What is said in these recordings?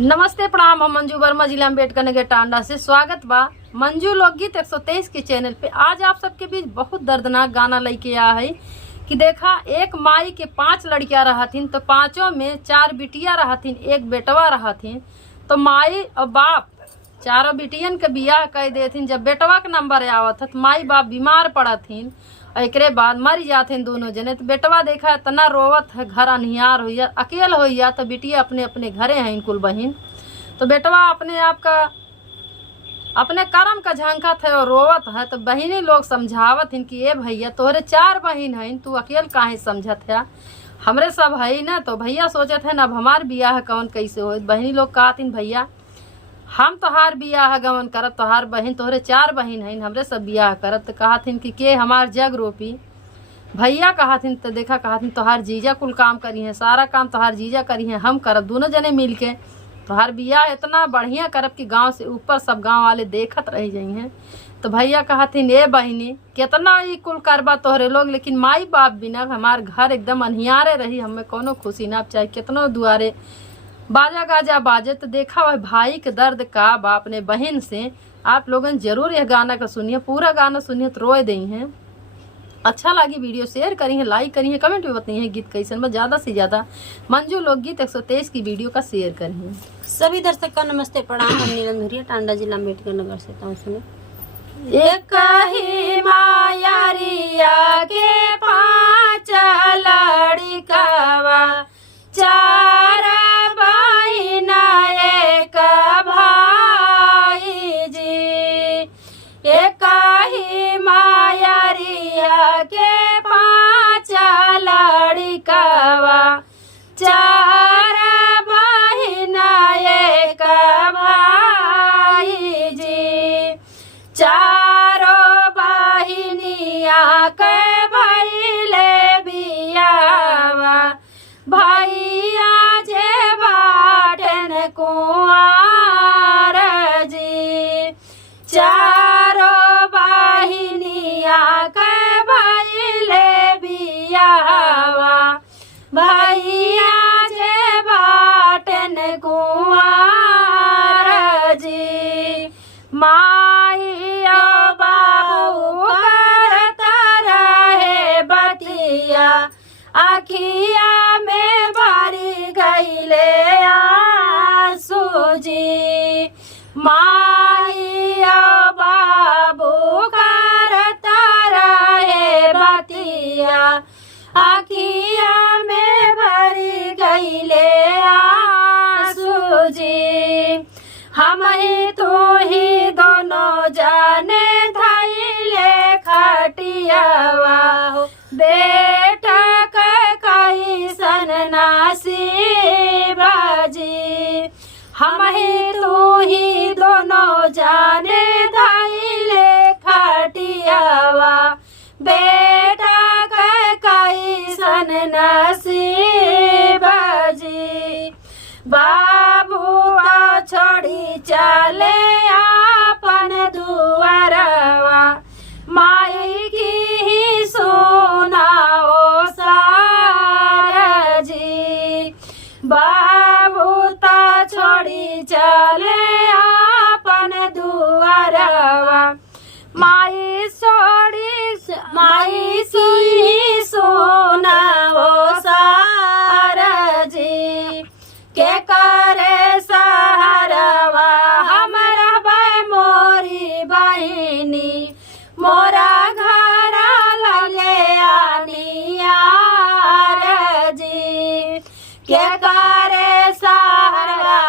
नमस्ते प्रणाम। हम मंजू वर्मा, जिला अम्बेडकर नगर टांडा से स्वागत बा मंजू लोकगीत 123 के चैनल पे। आज आप सबके बीच बहुत दर्दनाक गाना लेके आ है कि देखा, एक माई के 5 लड़कियां रहथिन तो 5 में 4 बिटिया रहथिन, एक बेटवा रहथिन। तो माई और बाप चारों बिटियन के बियाह कर देथिन। जब बेटवा के नंबर आवत तो माई बाप बीमार पड़थिन और एक बाद मर जाथिन दोनों जने। तो बेटवा देखा इतना रोवत है, घर अनहियार हो अकेल हो तो बिटिया अपने अपने घरे हैं कुल बहिन। तो बेटवा अपने आप का अपने कर्म का झांका थे और रोवत है। तो बहिनी लोग समझावत हैं कि ए भैया तोहरे 4 बहिन हैं, तू अकेल काहे समझत है, हमरे सब है ना। तो भैया सोचत है अब हमार बियाह कौन कैसे हो। बहिनी लोग कहथिन भैया हम तोहार बियाह गवन करत, तोहार बहन तोहरे 4 बहन हैं, हमरे सब बियाह करत। तो कहथिन कि के हमार जग रोपी। भैया कहथिन तो देखा कहथिन तोहार जीजा कुल काम करी है, सारा काम तोहार जीजा करी है, हम करब दोनों जने मिल के तोहार बियाह इतना बढ़िया करब कि गांव से ऊपर सब गांव वाले देखत रह जाई हैं। तो भैया कहथिन ए बहिनी कितना ही कुल करबा तोहरे लोग, लेकिन माई बाप बिना हमार घर एकदम अनहियारे रही, हमें कोनो खुशी ना चाहे कितनो दुआरे बाजा गाजा बाजे। तो देखा वह भाई के दर्द का बाप ने बहन से आप लोगन जरूर यह गाना का सुनिए, पूरा गाना सुनिए तो रोए दें हैं। अच्छा लगी वीडियो शेयर करी है, लाइक करी है, कमेंट में बताइए है गीत कैसन बा। ज़्यादा से ज़्यादा मंजू लोकगीत 123 की वीडियो का शेयर करिए। सभी दर्शक का नमस्ते प्रणाम। हम नीलम धुरिया टांडा जिला अम्बेडकर नगर से सुने। एक ही मायारिया के 5 लड़िकवा 4 बहिन एक भाई जी। एक ही मायारिया के 5 लड़िकवा 4 बहिन एक भाई जी। चारों बहिनिया के भइले बियावा भैया जे बाटन कुंवार जी। चारों बहिनिया के भइले बियावा भैया जे बाटन कुंवार जी। माइया बाबू करत रहे बतिया आखिया में भरी गईले आंसू जी। माइया बाबू करत रहे बतिया आखिया में भरी गईले आंसू जी। हम ही तू ही दोनों जाने धैले खटियावा हो, बेटा कैसन नसीब जी। हम ही तू ही दोनों जाने धैले खटियावा बेटा कैसन नसीब जी। बाबू छोड़ी चले आपन दुआरवा माई की ही सुनाओ सार जी। बाबू छोड़ी चले आपन दुआरवा माई ही सुनाओ सार जी। के करे सहारवा हमरा बाय मोरी बहिनी मोरा घर लगे आनियार जी। के करे सहारा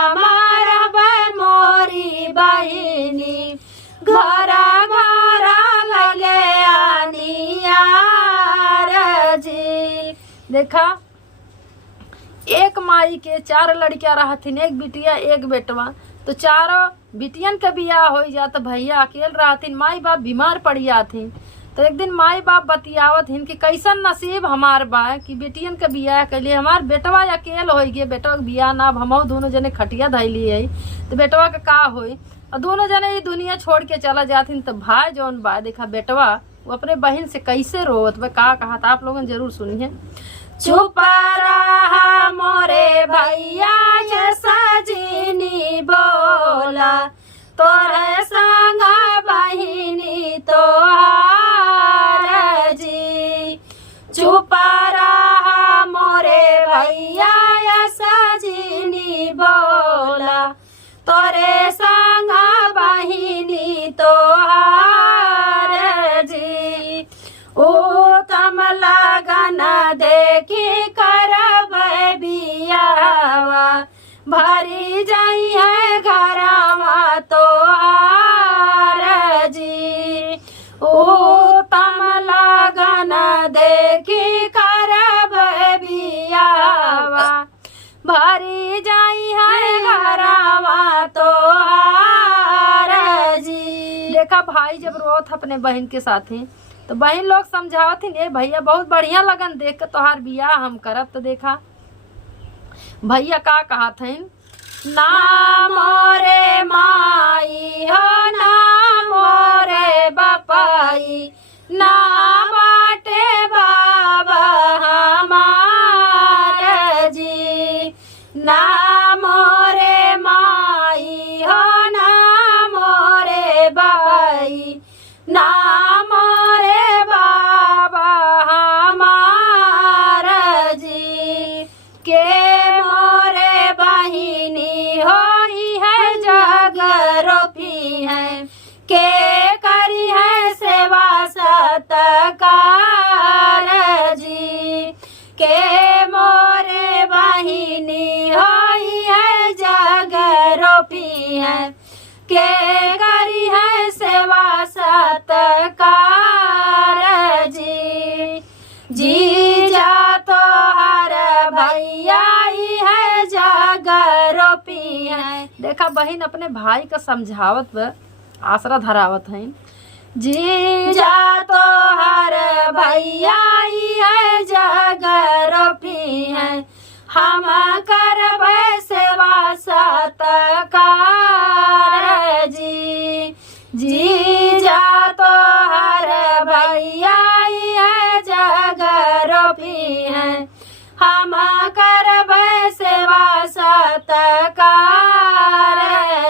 हमारा बाय मोरी बहिनी घर लगे आनियार जी। देखा एक माई के 4 लड़कियां रहथिन, एक बिटिया एक बेटवा। तो चारों बिटियन के बियाह हो जात, भैया अकेल रहथिन, माई बाप बीमार पड़ जाथिन। तो एक दिन माई बाप बतियावत हिन कि कैसन नसीब हमार बा कि बेटियन के बियाह के लिए हमार बेटवा अकेल हो गए। बेटवा के बियाह ना हम दोनों जने खटिया धैली है तो बेटवा के का होई। और दोनों जने ये दुनिया छोड़ के चला जाथिन। तो भाई जौन बा देखा बेटवा वो अपने बहन से कैसे रोवत बा, का कहा था आप लोगन जरूर सुनिए। चुप रहा मोरे भैया ये सजी तोरे संग बहिनी तोहार जी। चुप रहा मोरे भैया या सजनी बोला, तोरे संग बहिनी तोहार जी। उत्तम लगन देखी करब बियावा, भरी जाई है घरवा तोहार जी। उत्तम लगन देखी करब बियावा, भरी जाई है घरवा तोहार जी। देखा भाई जब रोत अपने बहन के साथे तो बहन लोग समझावत ही भैया बहुत बढ़िया लगन देख के तोहार बियाह हम करब। तो देखा भैया का कहा थे, ना मोरे माई हो ना मोरे बपाई, ना बाटे बाबा हमार जी। ना मोरे माई हो ना मोरे बाई, ना मोरे बाबा हमार जी। के मोरे बहिनी होई है जग रोपी है, के करी है सेवा सत्कार जी। के मोरे बहिनी होई है जग रोपी है, के करी है सेवा सत्कार जी। जी जा तो हर भैया ही है जग रोपी है। देखा बहन अपने भाई का समझावत व आसरा धरावत है। जी जा तो हर भैया ही है जग रोपी है, हम करब सेवा सत्कार जी। जी जा तो हर भैया ही है जग रोपी है, हम करब सेवा सत्कार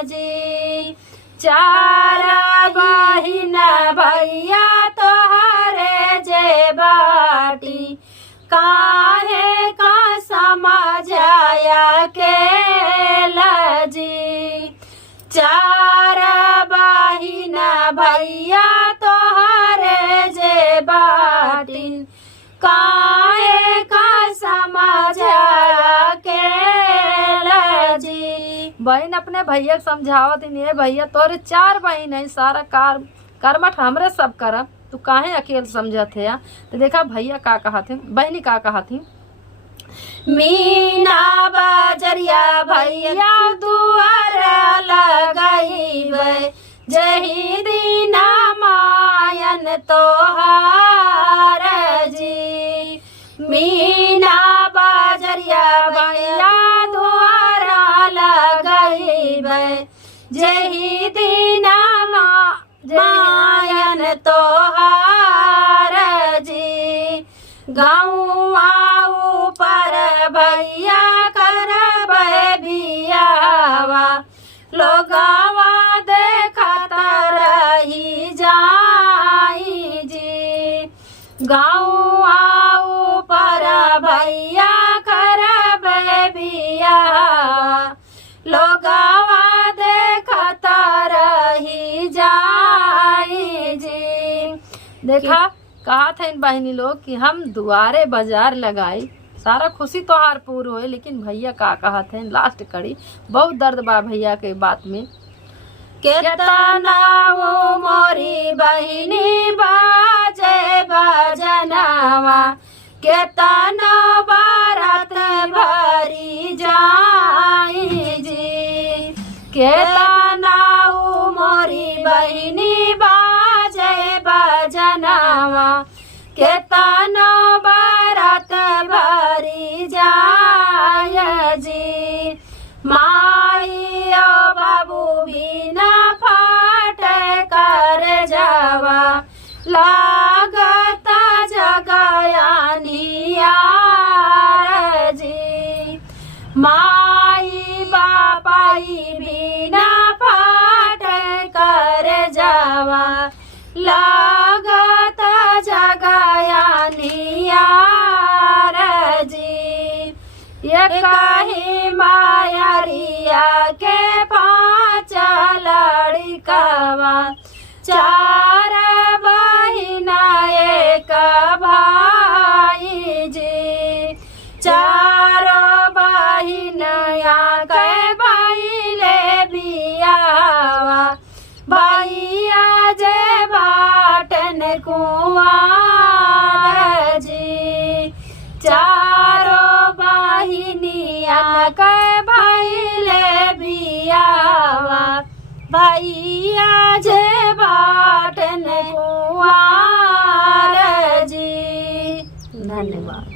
जी। चार बहिन भैया तोहरे जे बाटी, काहे का समझाया के लजी। चार बहिन भैया तोहरे जे बाटिन, काहे का समझाया के लजी। बहन अपने भैया समझावत नहीं भैया तोरे 4 बहन है, सारा कर्मठ हमरे सब करब, तू काहे अकेले समझत है। तो देखा भैया का कहा थे, बहनी का कहा थी, मीना बजरिया भैया दुआर लगाईबे, जही दीना मायन तोहार जी। मीना बजरिया भैया दुआर लगाईबे, जही दीना मायन तोहार जी। गौआ ऊपर भैया करब बियावा, लोगवा देखत रही जाई जी। गौआ ऊपर भैया करब बियावा, लोगवा देखत रही जाई जी। देखा कहा था इन बहनी लोग कि हम दुआरे बाजार लगाई, सारा खुशी तोहार पूर होए। लेकिन भैया का कहा थे लास्ट कड़ी बहुत दर्द बा भैया के बात में। केतना वो मोरी बहिनी बाजे बजनवा, केतना बारात भरी जाई जी। केतना वो मोरी बहिनी बाजे बजनवा, केतना बारात भरी जाय जी। माई बाबू बिना फाट कर जावा, लागता जगयानिया जी। माई बापाई बिना फाट बहनिया के भइले बियावा भैया जे बाटन कुंवार जी चारो बहिनिया के भइले बियावा भैया जे बाटन कुंवार जी। धन्यवाद।